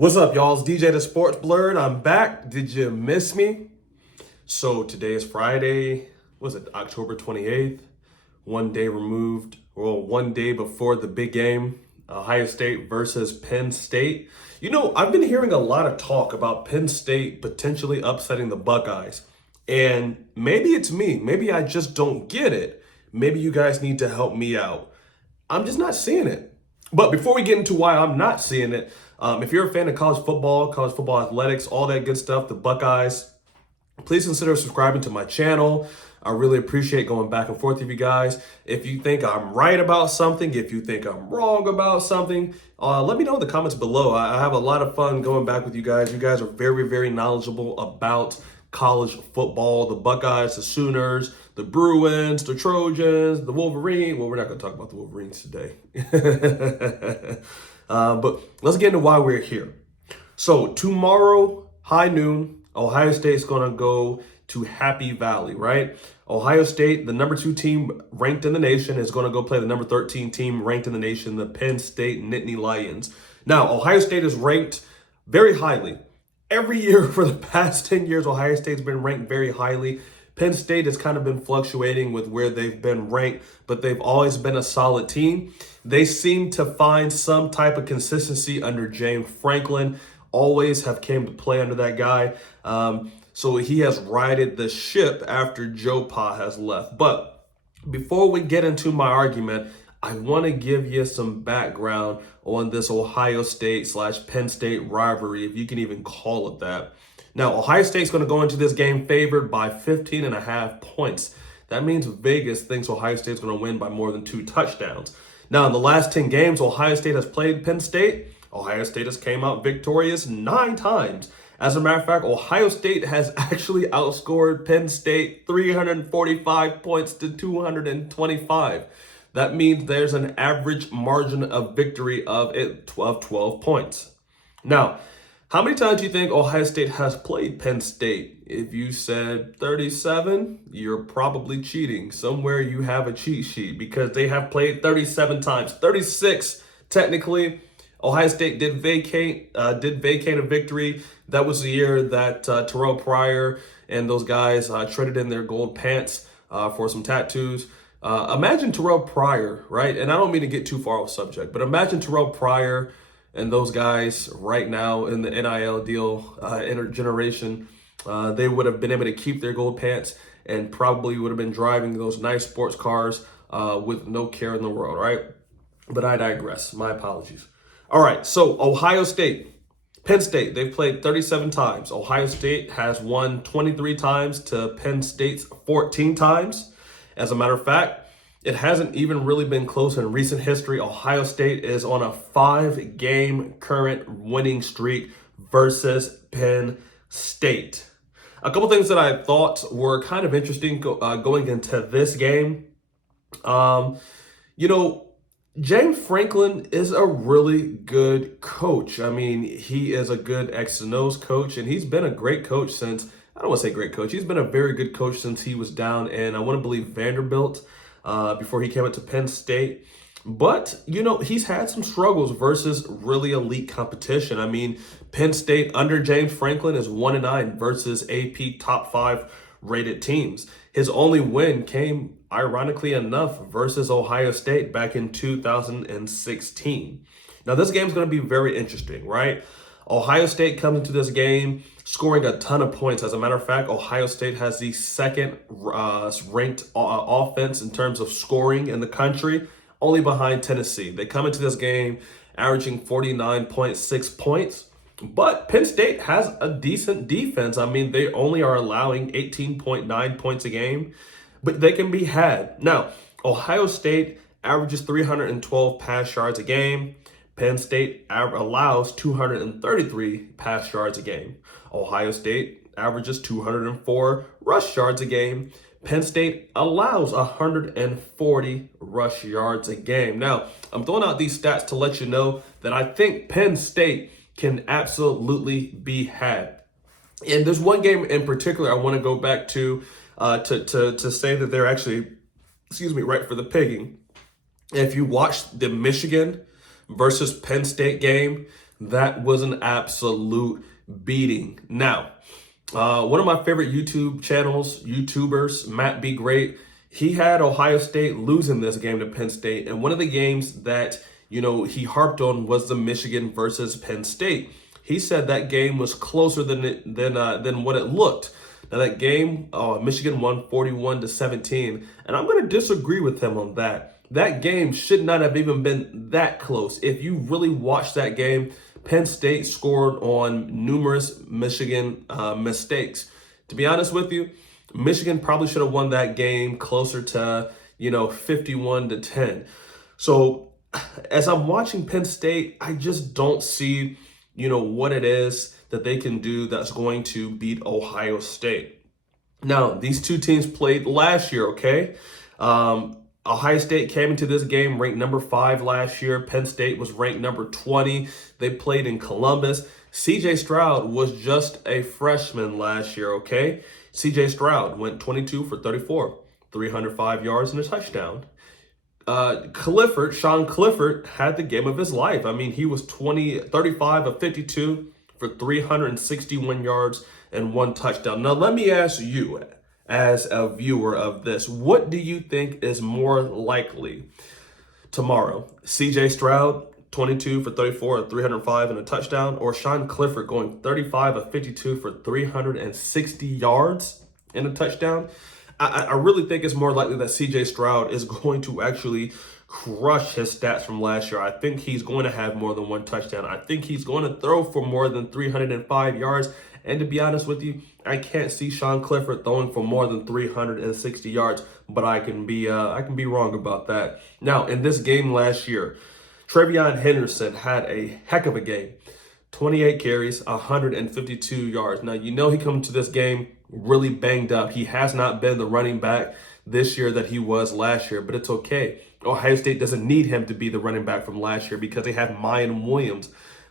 What's up, y'all? It's DJ the Sports Blurred. I'm back. Did you miss me? So today is Friday. Was it October 28th? One day removed, well, one day before the big game, Ohio State versus Penn State. You know, I've been hearing a lot of talk about Penn State potentially upsetting the Buckeyes. And maybe it's me. Maybe I just don't get it. Maybe you guys need to help me out. I'm just not seeing it. But before we get into why I'm not seeing it, if you're a fan of college football athletics, all that good stuff, the Buckeyes, please consider subscribing to my channel. I really appreciate going back and forth with you guys. If you think I'm right about something, if you think I'm wrong about something, let me know in the comments below. I have a lot of fun going back with you guys. You guys are very, very knowledgeable about college football, the Buckeyes, the Sooners, the Bruins, the Trojans, the Wolverines. Well, we're not going to talk about the Wolverines today. But let's get into why we're here. So tomorrow, high noon, Ohio State's going to go to Happy Valley, right? Ohio State, the number 2 team ranked in the nation, is going to go play the number 13 team ranked in the nation, the Penn State Nittany Lions. Now, Ohio State is ranked very highly. Every year for the past 10 years, Ohio State's been ranked very highly. Penn State has kind of been fluctuating with where they've been ranked, but they've always been a solid team. They seem to find some type of consistency under James Franklin, always have came to play under that guy. So he has righted the ship after Joe Pa has left. But before we get into my argument, I want to give you some background on this Ohio State / Penn State rivalry, if you can even call it that. Now, Ohio State's going to go into this game favored by 15.5 points. That means Vegas thinks Ohio State's going to win by more than 2 touchdowns. Now, in the last 10 games Ohio State has played Penn State, Ohio State has came out victorious 9 times. As a matter of fact, Ohio State has actually outscored Penn State 345 points to 225. That means there's an average margin of victory of 12 points. Now, how many times do you think Ohio State has played Penn State? If you said 37, you're probably cheating. Somewhere you have a cheat sheet because they have played 37 times. 36, technically. Ohio State did vacate a victory. That was the year that Terrell Pryor and those guys traded in their gold pants for some tattoos. Imagine Terrell Pryor, right? And I don't mean to get too far off subject, but imagine Terrell Pryor and those guys right now in the NIL deal, intergeneration. They would have been able to keep their gold pants and probably would have been driving those nice sports cars with no care in the world, right? But I digress. My apologies. All right, so Ohio State, Penn State, they've played 37 times. Ohio State has won 23 times to Penn State's 14 times. As a matter of fact, it hasn't even really been close in recent history. Ohio State is on a 5-game current winning streak versus Penn State. A couple things that I thought were kind of interesting going into this game. James Franklin is a really good coach. I mean, he is a good X and O's coach, and he's been a great coach since, I don't want to say great coach, he's been a very good coach since he was down in, I want to believe, Vanderbilt before he came into Penn State. But, he's had some struggles versus really elite competition. I mean, Penn State under James Franklin is 1-9 versus AP top 5 rated teams. His only win came, ironically enough, versus Ohio State back in 2016. Now, this game's going to be very interesting, right? Ohio State comes into this game scoring a ton of points. As a matter of fact, Ohio State has the second ranked offense in terms of scoring in the country, only behind Tennessee. They come into this game averaging 49.6 points. But Penn State has a decent defense. I mean, they only are allowing 18.9 points a game, but they can be had. Now, Ohio State averages 312 pass yards a game. Penn State allows 233 pass yards a game. Ohio State averages 204 rush yards a game. Penn State allows 140 rush yards a game. Now, I'm throwing out these stats to let you know that I think Penn State can absolutely be had. And there's one game in particular I want to go back to say that they're actually, right for the picking. If you watch the Michigan versus Penn State game, That was an absolute beating. Now, one of my favorite YouTubers, Matt Be Great, he had Ohio State losing this game to Penn State. And one of the games that, he harped on was the Michigan versus Penn State. He said that game was closer than what it looked. Now that game, Michigan won 41-17, and I'm going to disagree with him on that. That game should not have even been that close. If you really watch that game, Penn State scored on numerous Michigan mistakes. To be honest with you, Michigan probably should have won that game closer to, 51-10. So as I'm watching Penn State, I just don't see, what it is that they can do that's going to beat Ohio State. Now, these two teams played last year, okay? Ohio State came into this game ranked number 5 last year. Penn State was ranked number 20. They played in Columbus. CJ Stroud was just a freshman last year, okay? CJ Stroud went 22 for 34, 305 yards and a touchdown. Sean Clifford had the game of his life. I mean, he was 35 of 52 for 361 yards and 1 touchdown. Now, let me ask you, as a viewer of this, what do you think is more likely tomorrow? CJ Stroud, 22 for 34 at 305 and a touchdown, or Sean Clifford going 35 of 52 for 360 yards and a touchdown? I really think it's more likely that CJ Stroud is going to actually crush his stats from last year. I think he's going to have more than 1 touchdown. I think he's going to throw for more than 305 yards. And to be honest with you, I can't see Sean Clifford throwing for more than 360 yards, but I can be wrong about that. Now, in this game last year, Trevion Henderson had a heck of a game. 28 carries, 152 yards. Now, he come to this game really banged up. He has not been the running back this year that he was last year, but it's okay. Ohio State doesn't need him to be the running back from last year because they have Mayan Williams.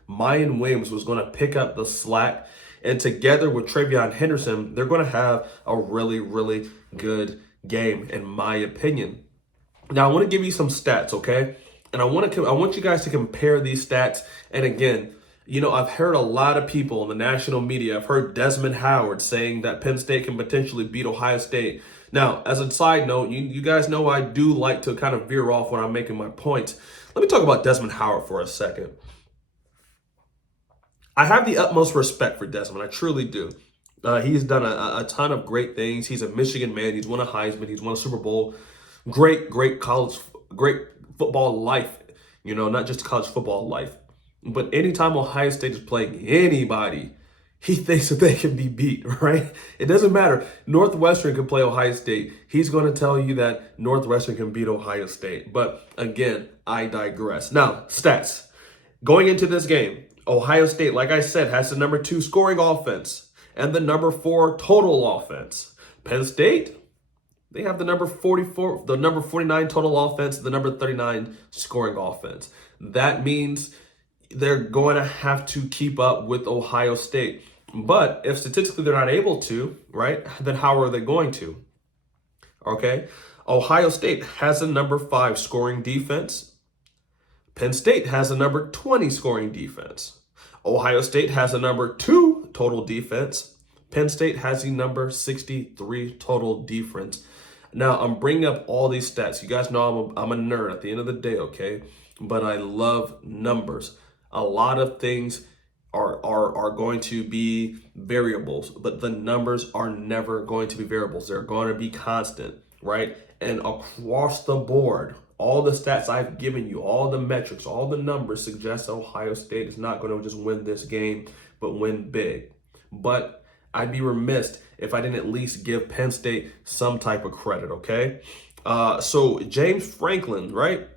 Mayan Williams was going to pick up the slack, and together with Trevion Henderson, they're going to have a really, really good game, in my opinion. Now, I want to give you some stats, okay? And I want you guys to compare these stats. And again, I've heard a lot of people in the national media. I've heard Desmond Howard saying that Penn State can potentially beat Ohio State. Now, as a side note, you guys know I do like to kind of veer off when I'm making my points. Let me talk about Desmond Howard for a second. I have the utmost respect for Desmond. I truly do. He's done a ton of great things. He's a Michigan man. He's won a Heisman. He's won a Super Bowl. Great football life. Not just college football life. But anytime Ohio State is playing anybody, he thinks that they can be beat, right? It doesn't matter. Northwestern can play Ohio State. He's going to tell you that Northwestern can beat Ohio State. But again, I digress. Now, stats. Going into this game, Ohio State, like I said, has the number 2 scoring offense and the number 4 total offense. Penn State, they have the number 44, the number 49 total offense, the number 39 scoring offense. That means they're going to have to keep up with Ohio State. But if statistically they're not able to, right, then how are they going to? Okay, Ohio State has a number 5 scoring defense. Penn State has a number 20 scoring defense. Ohio State has a number 2 total defense. Penn State has the number 63 total defense. Now, I'm bringing up all these stats. You guys know I'm a nerd at the end of the day, okay? But I love numbers. A lot of things are going to be variables, but the numbers are never going to be variables. They're going to be constant, right? And across the board, all the stats I've given you, all the metrics, all the numbers suggest Ohio State is not going to just win this game, but win big. But I'd be remiss if I didn't at least give Penn State some type of credit, okay? So James Franklin, right?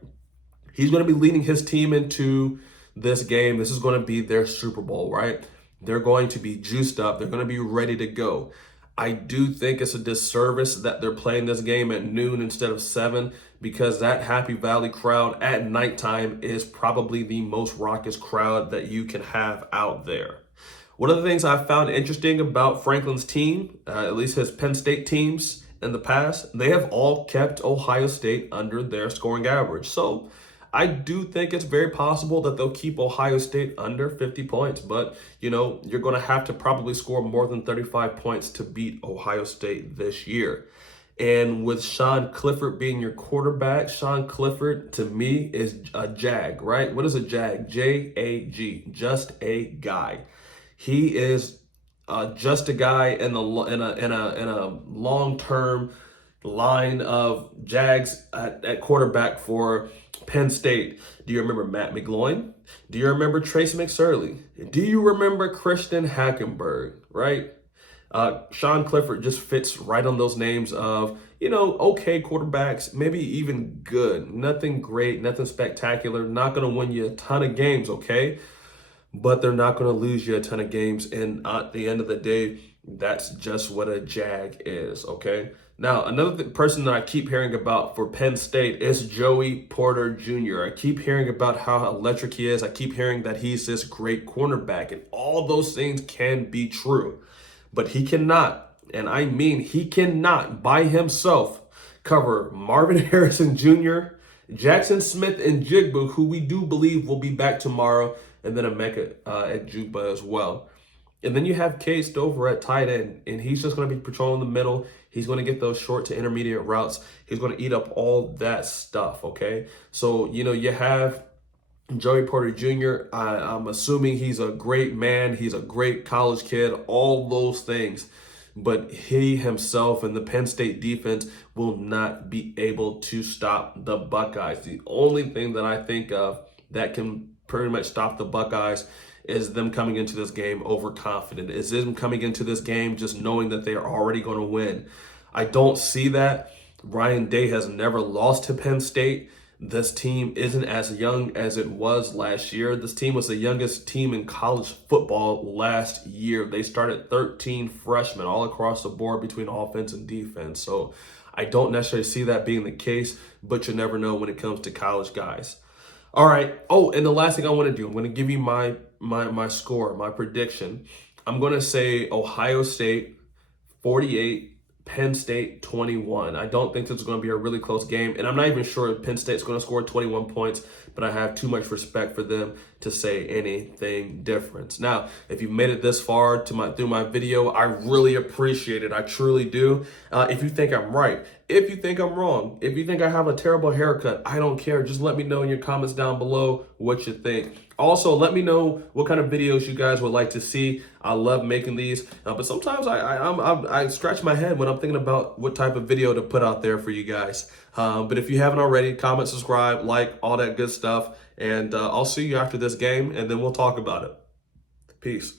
He's going to be leading his team into this game. This is going to be their Super Bowl, right? They're going to be juiced up. They're going to be ready to go. I do think it's a disservice that they're playing this game at noon instead of 7, because that Happy Valley crowd at nighttime is probably the most raucous crowd that you can have out there. One of the things I found interesting about Franklin's team, at least his Penn State teams in the past, they have all kept Ohio State under their scoring average. So I do think it's very possible that they'll keep Ohio State under 50 points, but you're going to have to probably score more than 35 points to beat Ohio State this year. And with Sean Clifford being your quarterback, Sean Clifford to me is a Jag, right? What is a Jag? JAG, just a guy. He is just a guy in a long term line of Jags at quarterback for Penn State. Do you remember Matt McGloin? Do you remember Trace McSorley? Do you remember Christian Hackenberg? Right? Sean Clifford just fits right on those names of, okay quarterbacks, maybe even good. Nothing great, nothing spectacular, not going to win you a ton of games, okay? But they're not going to lose you a ton of games. And at the end of the day, that's just what a Jag is, okay? Now, another person that I keep hearing about for Penn State is Joey Porter Jr. I keep hearing about how electric he is. I keep hearing that he's this great cornerback, and all those things can be true. But he cannot, and I mean he cannot by himself cover Marvin Harrison Jr., Jackson Smith, and Jigba, who we do believe will be back tomorrow, and then Emeka Ejigba as well. And then you have Cade Stover at tight end, and he's just going to be patrolling the middle. He's going to get those short to intermediate routes. He's going to eat up all that stuff, okay? So, you have Joey Porter Jr., I'm assuming he's a great man. He's a great college kid, all those things. But he himself and the Penn State defense will not be able to stop the Buckeyes. The only thing that I think of that can pretty much stop the Buckeyes is them coming into this game overconfident. Is them coming into this game just knowing that they are already going to win. I don't see that. Ryan Day has never lost to Penn State. This team isn't as young as it was last year. This team was the youngest team in college football last year. They started 13 freshmen all across the board between offense and defense. So I don't necessarily see that being the case, but you never know when it comes to college guys. All right. Oh, and the last thing I want to do, I'm going to give you my score, my prediction. I'm going to say Ohio State 48, Penn State 21. I don't think this is going to be a really close game, and I'm not even sure if Penn State's going to score 21 points, but I have too much respect for them to say anything different. Now, if you've made it this far through my video, I really appreciate it. I truly do. If you think I'm right, if you think I'm wrong, if you think I have a terrible haircut, I don't care. Just let me know in your comments down below what you think. Also, let me know what kind of videos you guys would like to see. I love making these, but sometimes I scratch my head when I'm thinking about what type of video to put out there for you guys. But if you haven't already, comment, subscribe, like, all that good stuff. And I'll see you after this game, and then we'll talk about it. Peace.